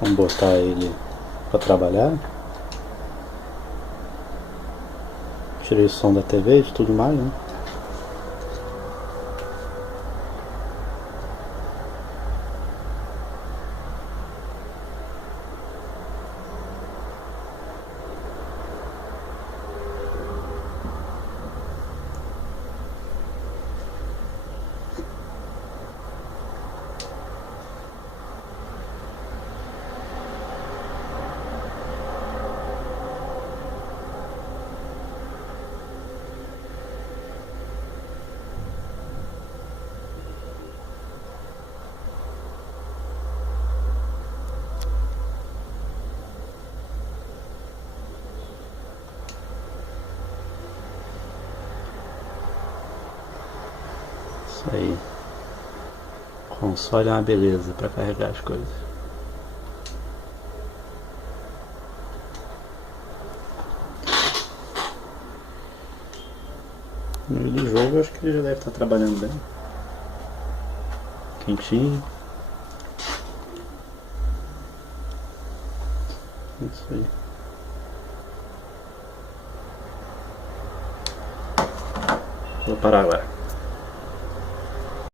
Vamos botar ele para trabalhar. Tirei o som da TV e tudo mais, né? Isso aí. O console é uma beleza para carregar as coisas. No de jogo eu acho que ele já deve estar trabalhando bem. Quentinho. Isso aí. Vou parar agora.